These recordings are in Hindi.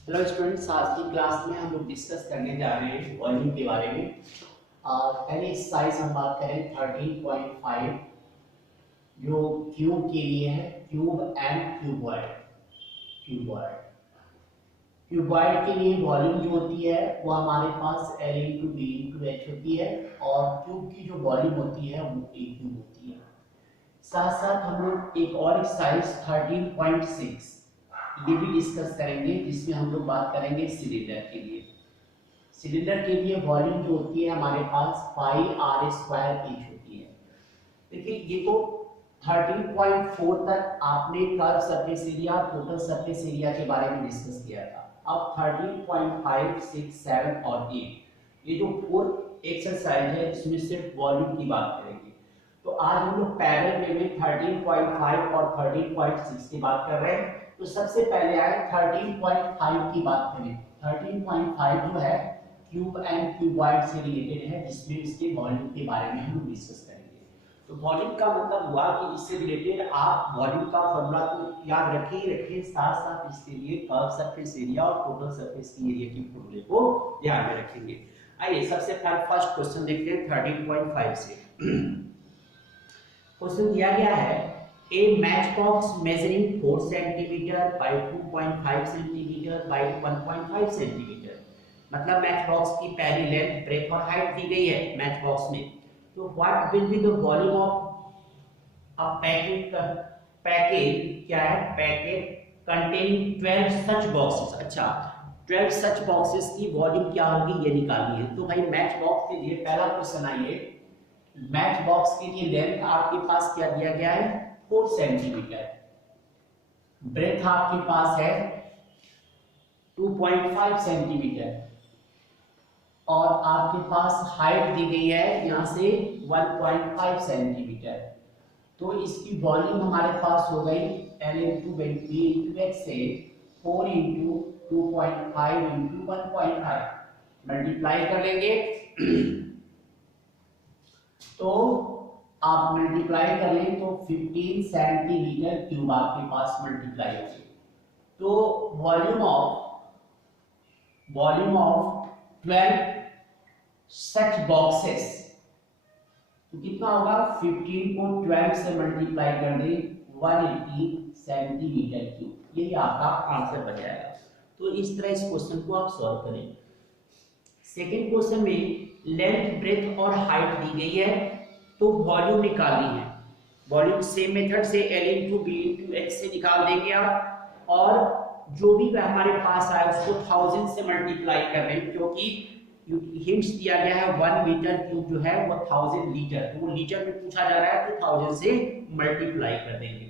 हेलो स्टूडेंट्स, आज की क्लास में हम लोग डिस्कस करने जा रहे हैं वॉल्यूम के बारे में। पहले एक्सरसाइज हम बात करें 13.5 जो क्यूब के लिए है। Cube and cuboid. Cuboid cuboid के लिए वॉल्यूम जो होती है वो हमारे पास L into B into H होती है और क्यूब की जो वॉल्यूम होती है वो ए क्यूब होती है। साथ साथ हम लोग एक और एक्सरसाइज 13.6 ये भी डिस्कस करेंगे, जिसमें हम लोग बात करेंगे सिलेंडर के लिए। सिलेंडर के लिए वॉल्यूम जो होती है हमारे पास पाई आर स्क्वायर एच होती है। देखिए ये तो 13.4 तक आपने curve surface area, total surface area के बारे में डिस्कस किया था। अब 13.5, 6, 7 और 8 ये जो 4 एक्सरसाइज है इसमें सिर्फ वॉल्यूम की बात करेंगे। तो आज हम लोग पैरेलल वे में 13.5 और 13.6 की बात कर रहे हैं। तो सबसे पहले आए 13.5 की बात करें। 13.5 जो है क्यूब एंड क्यूबॉइड से रिलेटेड है, जिसमें इसके वॉल्यूम के बारे में हम डिस्कस करेंगे। तो वॉल्यूम का मतलब हुआ कि इससे रिलेटेड आप वॉल्यूम का फॉर्मूला तो याद रखिए, साथ साथ इसके लिए कर्व सरफेस एरिया और टोटल सरफेस एरिया की फॉर्मूले को ध्यान में रखेंगे। आइए सबसे पहले फर्स्ट क्वेश्चन देखते हैं 13.5 से। क्वेश्चन दिया गया है a match box measuring 4 centimetre by 2.5 centimetre by 1.5 centimetre. मतलब मैच बॉक्स की पहली लेंथ, ब्रेथ और हाइट दी गई है मैच बॉक्स में। तो what will be the volume of a packet क्या है, पैकेट कंटेनिंग 12 सच बॉक्सेस। अच्छा, 12 सच बॉक्सेस की वॉल्यूम क्या होगी ये निकालनी है। तो भाई मैच बॉक्स के लिए पहला क्वेश्चन आइए। मैच बॉक्स के लिए लेंथ आपके पास क्या दिया गया है 4 सेंटीमीटर, ब्रेथ आपके पास है 2.5 सेंटीमीटर और आपके पास हाइट दी गई है यहां से 1.5 सेंटीमीटर। तो इसकी वॉल्यूम हमारे पास हो गई L into B into X से 4 इंटू 2.5 इंटू 1.5 मल्टीप्लाई कर लेंगे। तो आप मल्टीप्लाई कर लें तो 15 सेंटीमीटर क्यूब आपके पास मल्टीप्लाई हो गई। तो वॉल्यूम ऑफ 12 सच बॉक्सेस तो कितना होगा, 15 को 12 से मल्टीप्लाई कर दें 180 सेंटीमीटर क्यूब। यही आपका आंसर बन जाएगा। तो इस तरह इस क्वेश्चन को आप सॉल्व करें। सेकंड क्वेश्चन में लेंथ, ब्रेथ और हाइट दी गई है, तो वॉल्यूम निकालनी है। वॉल्यूम सेम मेथड से L into B into H से निकाल देंगे आप, और जो भी हमारे पास आए उसको 1000 से मल्टीप्लाई कर रहे हैं, क्योंकि हिंट्स दिया गया है 1 मीटर क्यूब जो है वो 1000 लीटर, तो वो लीटर में पूछा जा रहा है तो 1000 से मल्टीप्लाई कर देंगे।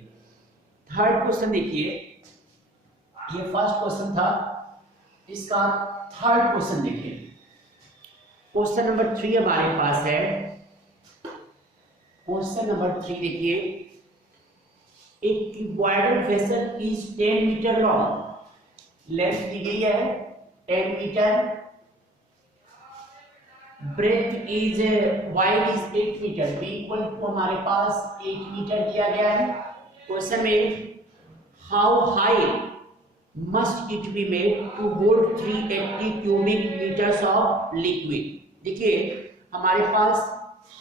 थर्ड क्वेश्चन देखिए, ये फर्स्ट क्वेश्चन था, इसका थर्ड क्वेश्चन देखिए। क्वेश्चन नंबर 3 हमारे पास है। क्वेश्चन नंबर 3 देखिए, एक cuboidal vessel is 10 metre long, length दी गई है 10 metre, breadth is wide is 8 metre, B equal to हमारे पास 8 मीटर दिया गया है। क्वेश्चन में how high must it be made to hold 380 cubic metres of liquid. देखिए हमारे पास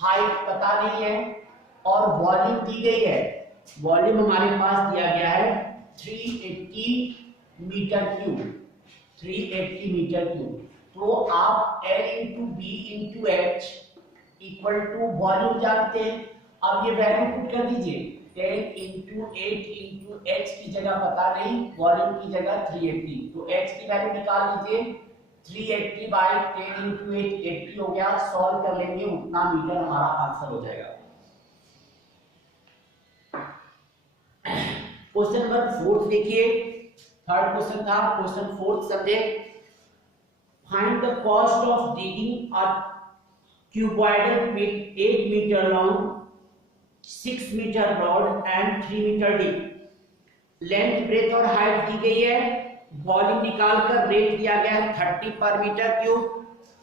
हाइट पता नहीं है और वॉल्यूम दी गई है। वॉल्यूम हमारे पास दिया गया है 380 मीटर क्यूब, 380 मीटर क्यूब। तो आप L into B into H equal to volume जानते हैं। अब ये वैल्यू पुट कर दीजिए, 10 इंटू 8 इंटू एच की जगह पता नहीं, वॉल्यूम की जगह 380, तो एच की वैल्यू निकाल लीजिए। 380 बाई 10 इंटू 8 80 हो गया। सॉल्व कर लेंगे, उतना मीटर हमारा आंसर हो जाएगा। क्वेश्चन नंबर 4 देखिए, थर्ड क्वेश्चन था, क्वेश्चन 4 समझे। Find the cost of digging a cuboidal with 8 metre long, 6 metre broad and 3 metre deep. Length, breadth और हाइट दी गई है, वॉल्यूम निकालकर रेट दिया गया है 30 पर मीटर क्यूब।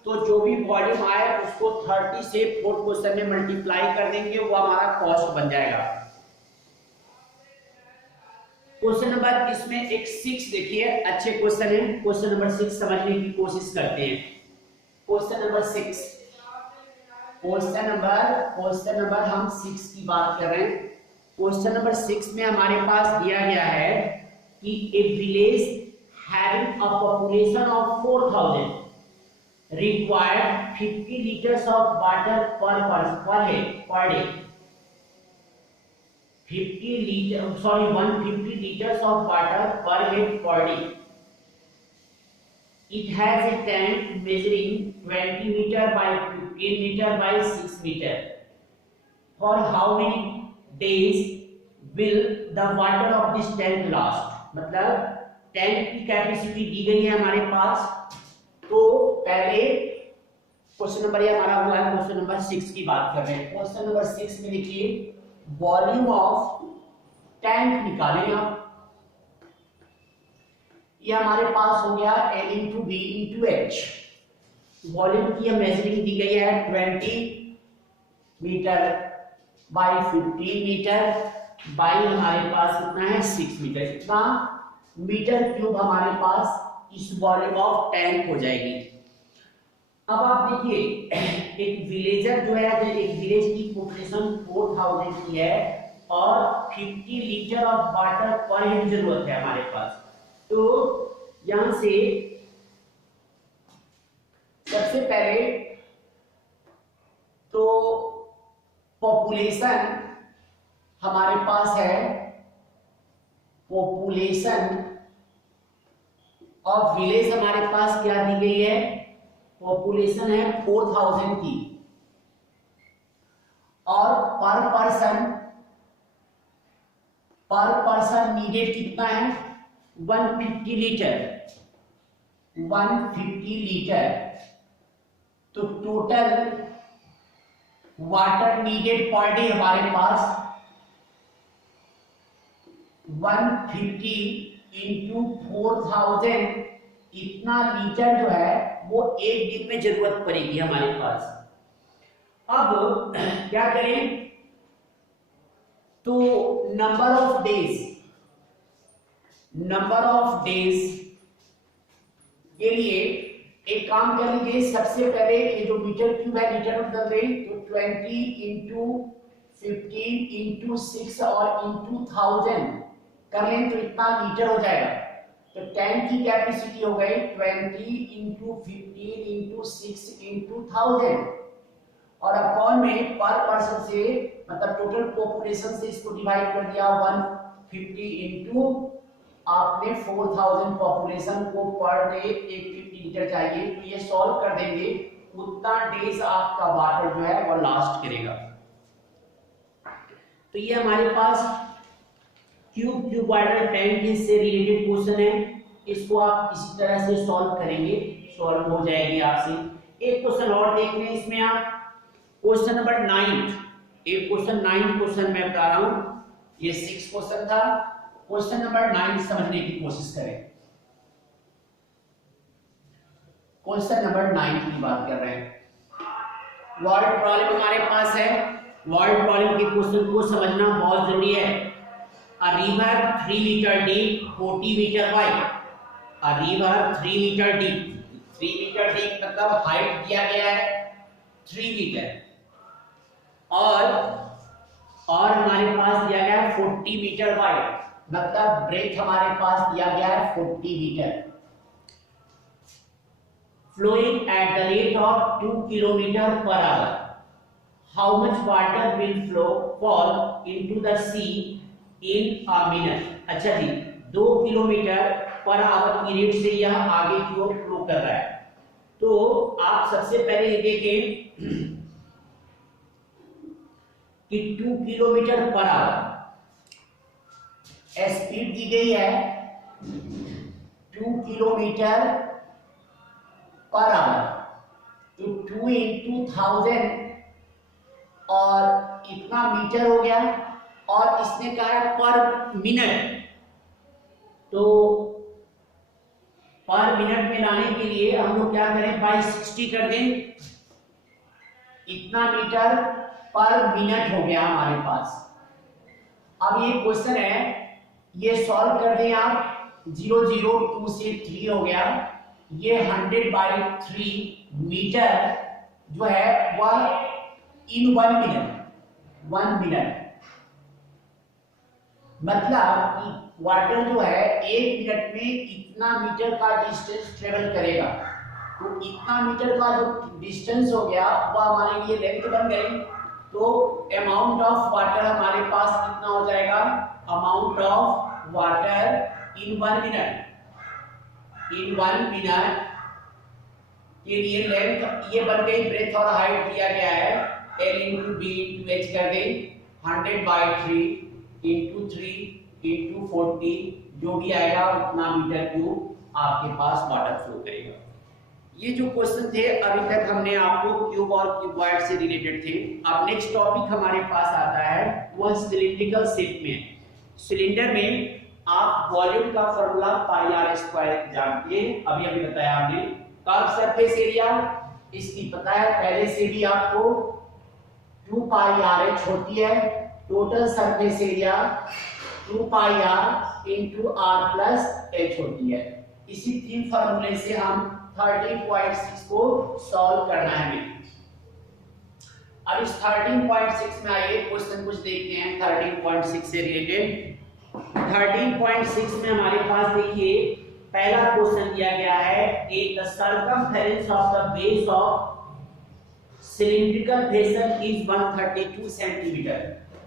तो जो भी वॉल्यूम आए उसको 30 से फोर्थ क्वेश्चन में मल्टीप्लाई कर देंगे, वो हमारा कॉस्ट बन जाएगा। क्वेश्चन नंबर इसमें एक 6 देखिए, अच्छे क्वेश्चन है। क्वेश्चन नंबर 6 समझने की कोशिश करते हैं। क्वेश्चन नंबर 6, क्वेश्चन नंबर हम 6 की बात कर रहे हैं। क्वेश्चन नंबर 6 में हमारे पास दिया गया है कि ए village having a population of 4000 required 50 liters of water per day. 150 liters of water per head per day. It has a tank measuring 20 meter by 15 meter by 6 meter. For how many days will the water of this tank last? मतलब टैंक की कैपेसिटी दी गई है हमारे पास। तो पहले क्वेश्चन नंबर ये हमारा हुआ है, क्वेश्चन नंबर 6 की बात कर रहे हैं। क्वेश्चन नंबर 6 में लिखिए वॉल्यूम ऑफ टैंक निकालें आप। ये हमारे पास हो गया L into B into H. Volume की मेजरिंग दी गई है 20 मीटर बाई 15 मीटर बाई हमारे पास कितना है 6 मीटर। इतना मीटर क्यूब हमारे पास इस वॉल्यूम ऑफ टैंक हो जाएगी। अब आप देखिए एक विलेजर जो है, एक विलेज की पॉपुलेशन 4000 की है और 50 लीटर ऑफ वाटर पर हेड जरूरत है हमारे पास। तो यहां से सबसे पहले तो पॉपुलेशन हमारे पास है, पॉपुलेशन ऑफ विलेज हमारे पास क्या दी गई है, पॉपुलेशन है 4000 की और पर पर्सन नीडेड कितना है 150 लीटर। 150 लीटर। तो total water needed per day हमारे पास 150 इंटू 4000 इतना लीटर जो है वो एक दिन में जरूरत पड़ेगी हमारे पास। अब क्या करें, तो नंबर ऑफ डेज के लिए एक काम कर लीजिए। सबसे पहले ये जो मीटर क्यूब है लीटर में बदल रहे, तो 20 इंटू 15 इंटू 6 और इंटू 1000 कर लें तो इतना लीटर हो जाएगा। तो टैंक की कैपेसिटी हो गई 20 इंटू 15 इंटू 6 इंटू 1000 और अपॉन में पर पर्सन से मतलब टोटल पॉपुलेशन से इसको डिवाइड कर दिया 150 इंटू आपने 4000 पॉपुलेशन को पर डे 150 लीटर चाहिए। तो ये सॉल्व कर देंगे उतना डेज आपका वाटर जो है वो लास्ट करेगा। तो ये हमारे पास क्यूब वाटर टैंक से रिलेटेड क्वेश्चन है। इसको आप इसी तरह से सॉल्व करेंगे, सॉल्व हो जाएगी आपसे। एक क्वेश्चन और देख लें इसमें आप, क्वेश्चन नंबर 9। एक क्वेश्चन 9 क्वेश्चन मैं बता रहा हूं, ये 6 क्वेश्चन था। क्वेश्चन नंबर 9 समझने की कोशिश करें। क्वेश्चन नंबर 9 की बात कर रहे हैं। वर्ड प्रॉब्लम हमारे पास है। वर्ड प्रॉब्लम के क्वेश्चन को समझना बहुत जरूरी है। A river 3 meter deep, 40 meter wide. A river 3 meter deep. 3 meter deep मतलब हाइट दिया गया है 3 मीटर और हमारे पास दिया गया है 40 मीटर वाइड मतलब ब्रेथ हमारे पास दिया गया है 40 metre. Flowing at the rate of 2 kilometer per hour. How much water will flow fall into the sea in a minute? अच्छा जी, 2 किलोमीटर पर आवर की रेट से यह आगे की ओर फ्लो कर रहा है। तो आप सबसे पहले ये देखें कि 2 किलोमीटर पर आवर स्पीड दी गई है 2 किलोमीटर पर आवर। तो 2 इंटू 1000 और इतना मीटर हो गया और इसने कहा है पर मिनट। तो पर मिनट में लाने के लिए हम लोग क्या करें, बाई 60 कर दें। इतना मीटर पर मिनट हो गया हमारे पास। अब ये क्वेश्चन है, ये सॉल्व कर दें आप, 0 0 2 से 3 हो गया, ये 100/3 मीटर जो है वह इन 1 मिनट, 1 मिनट मतलब कि वाटर जो है 1 मिनट में इतना मीटर का डिस्टेंस ट्रेवल करेगा। तो इतना मीटर का जो डिस्टेंस हो गया वह हमारे लिए लेंथ बन गई। तो अमाउंट ऑफ वाटर हमारे पास कितना हो जाएगा, amount of water in 1 minute, in 1 minute के लिए लेंथ ये बन गई, ब्रेथ और हाइट दिया गया है L into B into H कर गई, 100/3 इंटू 3 इंटू 40 जो भी आएगा उतना मीटर क्यूब आपके पास वाटर फ्लो करेगा। ये जो क्वेश्चन थे अभी तक हमने आपको क्यूब और क्यूबॉइड से रिलेटेड थे। अब नेक्स्ट टॉपिक हमारे पास आता है वह सिलिंड्रिकल शेप में। सिलेंडर में आप वॉल्यूम का फॉर्मूला πr² जानते हैं, अभी अभी बताया हमने। कर्व सरफेस एरिया इसकी पता है पहले से भी आपको, 2πrh होती है। Total surface area 2πr into r plus h होती है। इसी 3 फॉर्मूले से हम 13.6 को सॉल्व करना है हमें। अब इस 13.6 में आइए क्वेश्चन कुछ देखते हैं 13.6 से रिलेटेड। 13.6 में हमारे पास देखिए पहला क्वेश्चन दिया गया है, एक the circumference of the base of cylindrical vessel is 132 centimetre.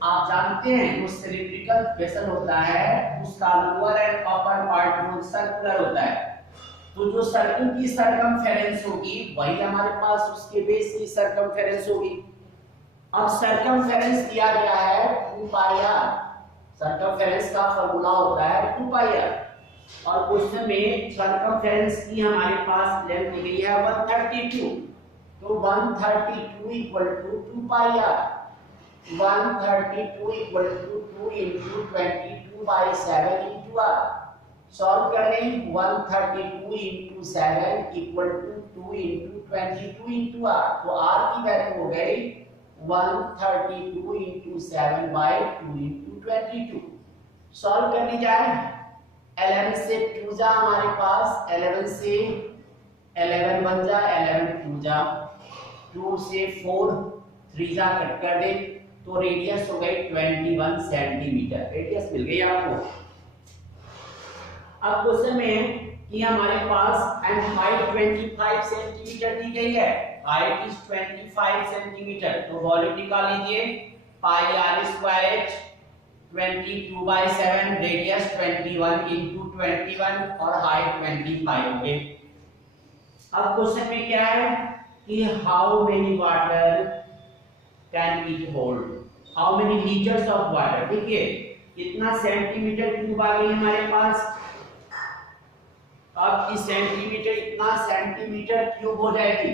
आप जानते हैं जो सिलिंड्रिकल वेसल होता है उसका लोअर एंड अपर पार्ट जो सर्कुलर होता है, तो जो सर्कल की सर्कमफेरेंस होगी वही हमारे पास उसके बेस की सर्कमफेरेंस होगी। अब सर्कमफेरेंस दिया गया है 2πr, सर्कमफेरेंस का फार्मूला होता है 2πr, और क्वेश्चन में सर्कमफेरेंस की हमारे पास लेंथ दी गई है 132, तो 132 equal to 2πr, 132 equal to 2 into 22/7 into r। Solve कर लें, 132 into 7 equal to 2 into 22 into r, तो r की वैल्यू हो गई 132 इंटू 7/2 इंटू 22। सॉल्व करने जाए, 11 से 2 जा हमारे पास, 11 से 11 बन जा, 11 2 जा, 2 से 4 3 जा कट कर दे, तो रेडियस हो गई 21 सेंटीमीटर, रेडियस मिल गई आपको। अब क्वेश्चन में कि हमारे पास एंड हाइट 25 सेंटीमीटर दी गई है, हाइट इज 25 सेंटीमीटर, तो वॉल्यूम निकाल लीजिए, πr²h 22/7, रेडियस 21 इंटू 21 और हाइट 25 हो गई। अब क्वेश्चन में क्या है कि how many water can it hold, how many litres of water. देखिए कितना सेंटीमीटर क्यूब आ गई हमारे पास। अब इस सेंटीमीटर इतना सेंटीमीटर क्यूब हो जाएगी,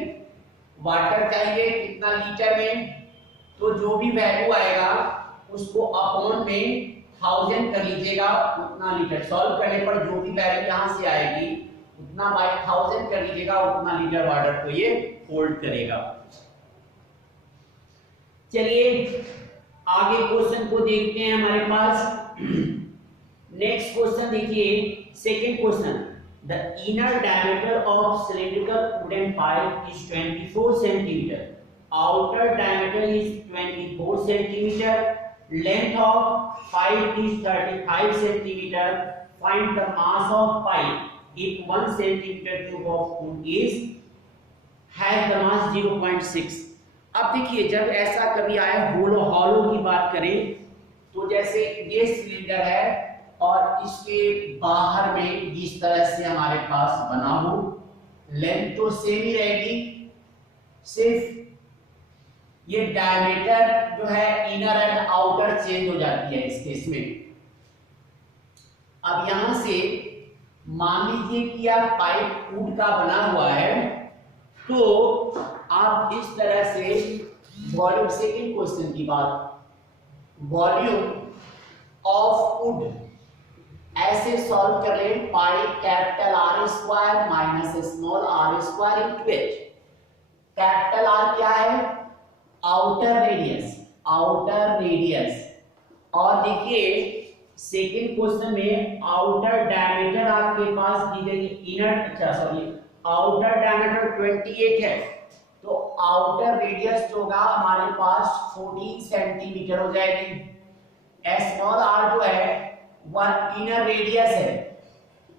वाटर चाहिए कितना लीटर में, तो जो भी वैल्यू आएगा उसको अपॉन में 1000 कर लीजिएगा, उतना लीटर। सॉल्व करने पर जो भी वैल्यू यहां से आएगी उतना बाय 1000 कर लीजिएगा, उतना लीटर वाटर को ये होल्ड करेगा। चलिए आगे क्वेश्चन को देखते हैं हमारे पास। नेक्स्ट क्वेश्चन देखिए, second question, the inner diameter of cylindrical wooden pipe is 24 centimeter, outer diameter is 24 centimeter, length of pipe is 35 centimeter, find the mass of pipe if 1 centimeter cube of wood is has the mass 0.6। अब देखिए जब ऐसा कभी आए हॉलो की बात करें, तो जैसे ये सिलेंडर है और इसके बाहर में इस तरह से हमारे पास बना हो, लेंथ तो सेम ही रहेगी, सिर्फ ये डायमीटर जो है इनर एंड आउटर चेंज हो जाती है इस केस में। अब यहां से मान लीजिए कि यह पाइप वुड का बना हुआ है, तो आप इस तरह से वॉल्यूम, सेकेंड क्वेश्चन की बात, वॉल्यूम ऑफ वुड ऐसे सॉल्व कर ले, pi capital R square minus small r square into h। Capital R क्या है, आउटर रेडियस, आउटर रेडियस, और देखिए सेकेंड क्वेश्चन में आउटर डायमीटर आपके पास दी गई, इनर अच्छा सॉरी आउटर डायमीटर 28 है, तो आउटर रेडियस होगा हमारे पास 14 सेंटीमीटर हो जाएगी। स्मॉल आर जो है वह इनर रेडियस है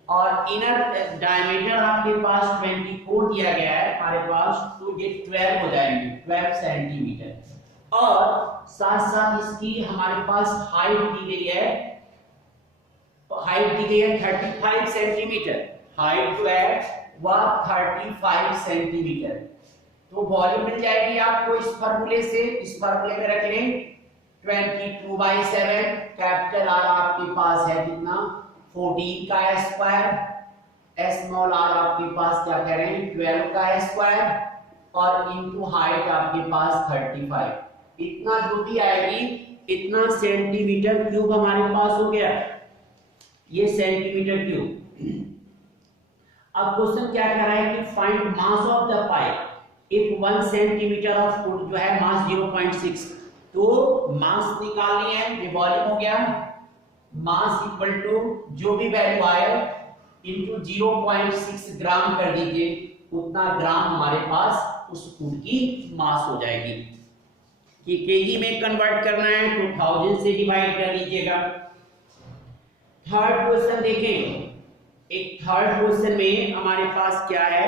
और इनर डायमीटर आपके पास 24 दिया गया है हमारे पास, तो ये 12 हो जाएंगे, 12 सेंटीमीटर। और साथ साथ इसकी हमारे पास हाइट दी गई है, हाइट दी गई है 35 सेंटीमीटर, हाइट जो है वह 35 सेंटीमीटर। तो वॉल्यूम मिल जाएगी आपको इस फार्मूले से, इस फार्मूले में रख लें 22/7, कैपिटल आर आपके पास है कितना 14 का स्क्वायर, स्मॉल आर आपके पास क्या कह रहे हैं 12 का स्क्वायर और इनटू हाइट आपके पास 35, इतना जो भी आएगी इतना सेंटीमीटर क्यूब हमारे पास हो गया, ये सेंटीमीटर क्यूब। अब क्वेश्चन क्या कह रहा है कि find mass of the pipe if 1 centimetre of would जो है मास 0.6, तो मास निकालनी है, ये वॉल्यूम हो गया, मास इक्वल टू जो भी वैल्यू आए इनटू 0.6 ग्राम कर दीजिए, उतना ग्राम हमारे पास उस वुड की मास हो जाएगी। कि केजी में कन्वर्ट करना है तो 1000 से डिवाइड कर लीजिएगा। थर्ड क्वेश्चन देखें, एक थर्ड क्वेश्चन में हमारे पास क्या है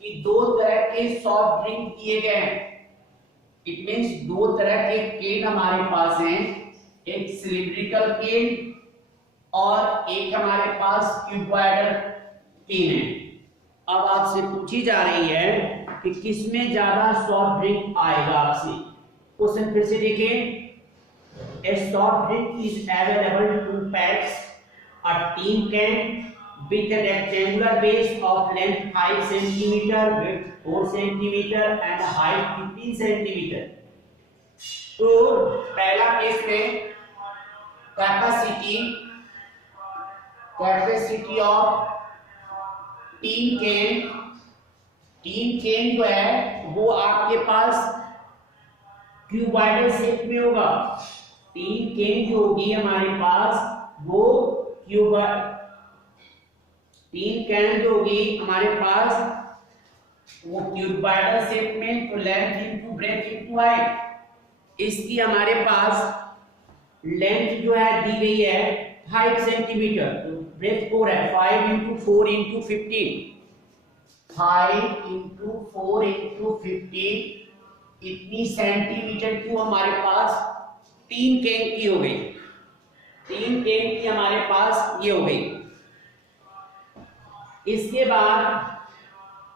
कि दो तरह के सॉफ्ट ड्रिंक दिए गए हैं, इट मींस दो तरह के केन हमारे पास हैं, एक सिलिंड्रिकल केन और एक हमारे पास क्यूबॉइडल केन है। अब आपसे पूछी जा रही है कि किसमें ज्यादा सॉफ्ट ड्रिंक आएगा आपसे। क्वेश्चन फिर से देखें, a soft drink is available to packs a tin can with a rectangular base of length 5 cm, width 4 cm and height 15 cm। तो पहला केस में कैपेसिटी ऑफ टीन कैन जो है वो आपके पास क्यूबॉइडल शेप में होगा, टीन कैन जो होगी हमारे पास वो टीन कैन जो होगी हमारे पास वो क्यूबॉइडल शेप में, तो length into breadth into height, इसकी हमारे पास लेंथ जो है दी गई है 5 सेंटीमीटर, तो ब्रेथ 4 है, 5 × 4 × 15, 5 × 4 × 15, इतनी सेंटीमीटर क्यूब हमारे पास तीन कैन की हो गई, तीन कैन की हमारे पास ये हो गई। इसके बाद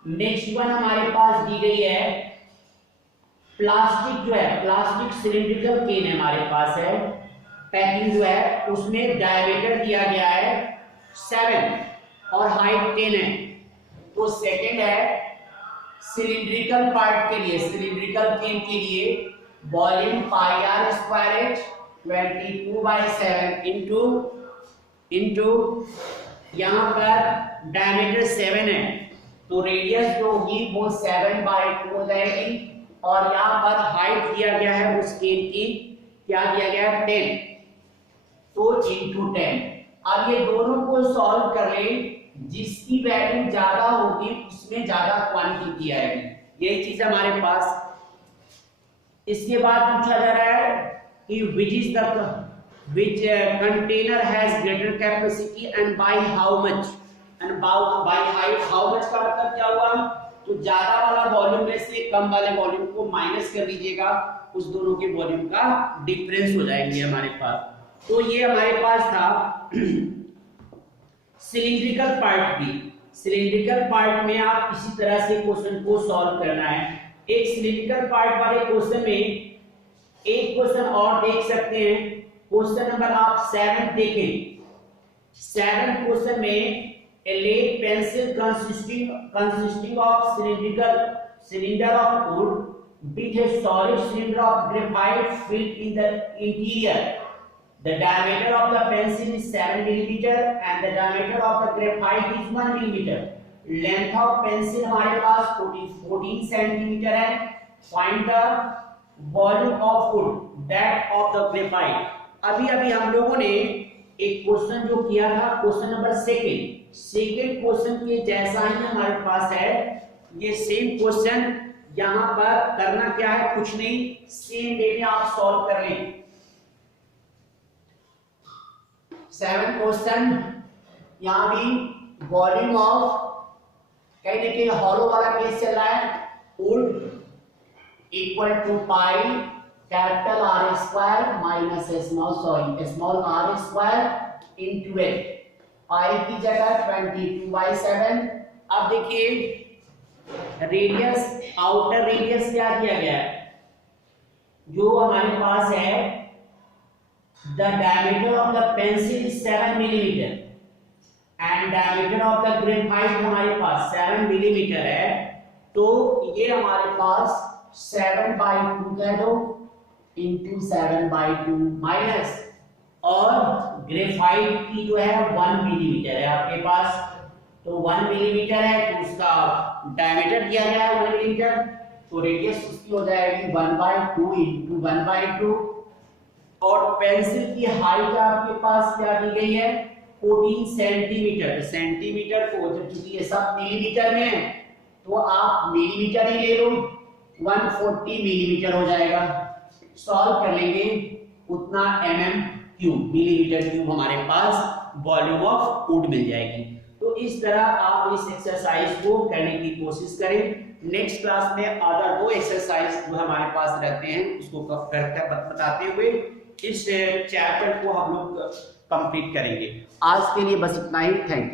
नेक्स्ट वन हमारे पास दी गई है प्लास्टिक, जो है प्लास्टिक सिलिंड्रिकल केन है हमारे पास है, पैकिंग जो है उसमें डायमीटर दिया गया है 7 और हाइट 10 है। तो सेकंड है सिलिंड्रिकल पार्ट के लिए, सिलिंड्रिकल केन के लिए वॉल्यूम πr² 22/7 इंटू यहाँ पर डायमीटर 7 है, तो रेडियस जो होगी वो 7/2 हो जाएगी और यहाँ पर हाइट दिया गया है उस केन की, क्या दिया गया है 10, तो इंटू 10। अब ये दोनों को सॉल्व कर लें, जिसकी वैल्यू ज्यादा होगी उसमें ज्यादा क्वांटिटी आएगी, यही चीज हमारे पास। इसके बाद पूछा जा रहा है कि which container has greater capacity and by how much, and by height how much का मतलब क्या हुआ, तो ज्यादा वाला वॉल्यूम में से कम वाले वॉल्यूम को माइनस कर दीजिएगा, उस दोनों के वॉल्यूम का डिफरेंस हो जाएंगे हमारे पास। तो ये हमारे पास था सिलिंड्रिकल पार्ट भी। सिलिंड्रिकल पार्ट में आप इसी तरह से क्वेश्चन को सॉल्व करना है। एक सिलिंड्रिकल पार्ट वाले क्वेश्चन में एक क्वेश्चन और देख सकते हैं, क्वेश्चन नंबर आप 7 देखें। 7 क्वेश्चन में a lead pencil consisting of cylinder of wood with a solid cylinder of graphite filled in the interior. The diameter of the pencil is 7 mm and the diameter of the graphite is 1 mm. Length of pencil हमारे पास 14 cm है। Find the volume of wood that of the graphite. अभी हम लोगों ने एक क्वेश्चन जो किया था, क्वेश्चन नंबर सेकंड क्वेश्चन के जैसा ही हमारे पास है। ये सेम क्वेश्चन यहां पर करना क्या है, कुछ नहीं, सेम वे में आप सॉल्व कर लें। 7 क्वेश्चन, यहां भी वॉल्यूम ऑफ, कहीं ना कहीं हॉलो वाला केस चल रहा है, would equal to pi capital R square minus small R square into L, pi की जगह 22/7। अब देखिए रेडियस, आउटर रेडियस क्या दिया गया है, जो हमारे पास है, the diameter of the pencil is 7 millimetre and diameter of the graphite हमारे पास 7 मिलीमीटर है। तो ये हमारे पास 7/2 कह दो इंटू 7/2 माइनस, और ग्रेफाइट की जो है 1 मिलीमीटर है आपके पास, तो 1 मिलीमीटर है, तो उसका डायमीटर दिया गया है 1 मिलीमीटर, तो रेडियस उसकी हो जाएगी 1/2 इंटू 1/2। और पेंसिल की हाइट आपके पास क्या दी गई है, 14 सेंटीमीटर। सेंटीमीटर को, चूंकि ये सब मिलीमीटर में है तो आप मिलीमीटर ही ले लो, 140 मिलीमीटर हो जाएगा। सॉल्व कर लेंगे, उतना मिलीमीटर क्यूब हमारे पास वॉल्यूम ऑफ वुड मिल जाएगी। तो इस तरह आप इस एक्सरसाइज को करने की कोशिश करें। नेक्स्ट क्लास में अदर 2 एक्सरसाइज जो हमारे पास रहते हैं उसको करके बताते हुए इस चैप्टर को हम लोग कंप्लीट करेंगे। आज के लिए बस इतना ही, थैंक यू।